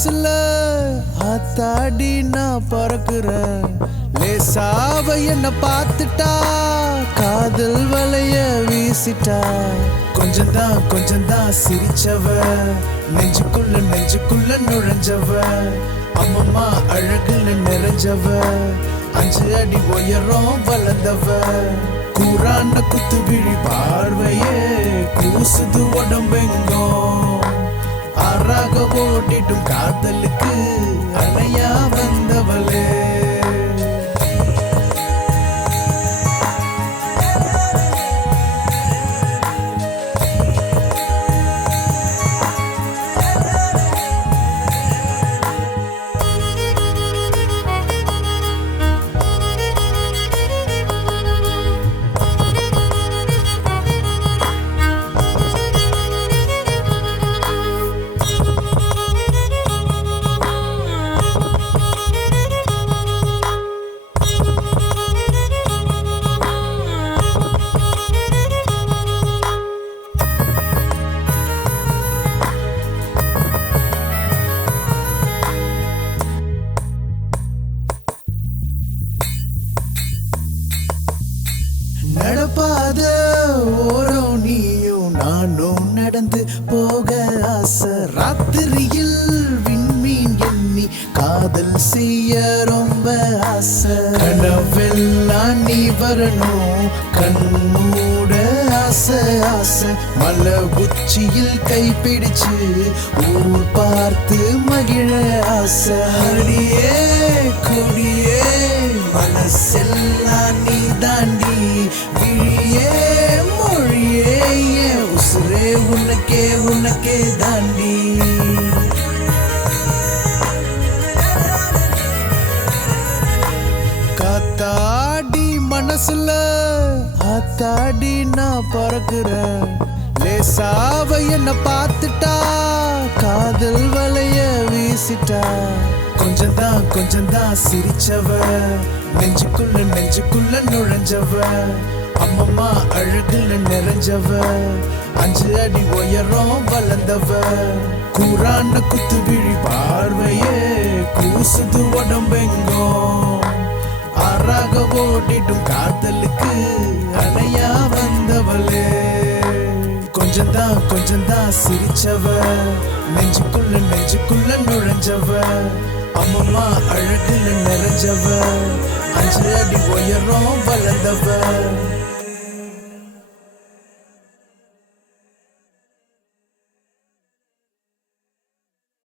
மனசுல ஆத்தாடி நான் பறக்குறேன். லேசாவ என்ன பார்த்துட்டா காதல் வலைய வீசிட்டா. கொஞ்சம்தான் சிரிச்சவ, நெஞ்சுக்குள்ள நுழைஞ்சவ. அம்மம்மா அழகுல நிறைஞ்சவ, 5 அடி உயரம் வளர்ந்தவ. கூரான குத்து விழி பார்வையே கூசுது உடம்பெங்கும். ஆறாக ஓட்டிட்டும் காதலுக்கு அணையா வந்தவளே. நடப்பாத ஓரம் நீயும் நானும் நடந்து போக ஆசை. ராத்திரியில் விண்மீன் எண்ணி காதல் செய்ய ரொம்ப ஆசை. கனவெல்லாம் நீ வரணும், கண்மூட ஆசை ஆசை. மலை உச்சியில் கைப்பிடிச்சு ஊர் பார்த்து மகிழ ஆசை. அடியே கொடியே மனசெல்லாம் நீ தாண்டி. விழியே மொழியே என் உசுரே உனக்கே தாண்டி. காத்தாடி மனசுல ஆத்தாடி நான் பறக்குறேன். லேசாவ என்ன பார்த்துட்டா காதல் வலைய வீசிட்டா. கொஞ்சம்தான் சிரிச்சவ, நெஞ்சுக்குள்ள நுழைஞ்சவ. அம்மம்மா அழகுல நிறைஞ்சவ, 5 அடி உயரம் வளர்ந்தவ. கூரான குத்து விழி பார்வையே கூசுது உடம்பெங்கும். ஆறாக ஓட்டிட்டும் காதலுக்கு அணையா வந்தவளே. கொஞ்சம்தான் சிரிச்சவ, நெஞ்சுக்குள்ள நுழைஞ்சவ. அம்மம்மா அழகுல நிறைஞ்சவ, 5 அடி உயரம் வளர்ந்தவ.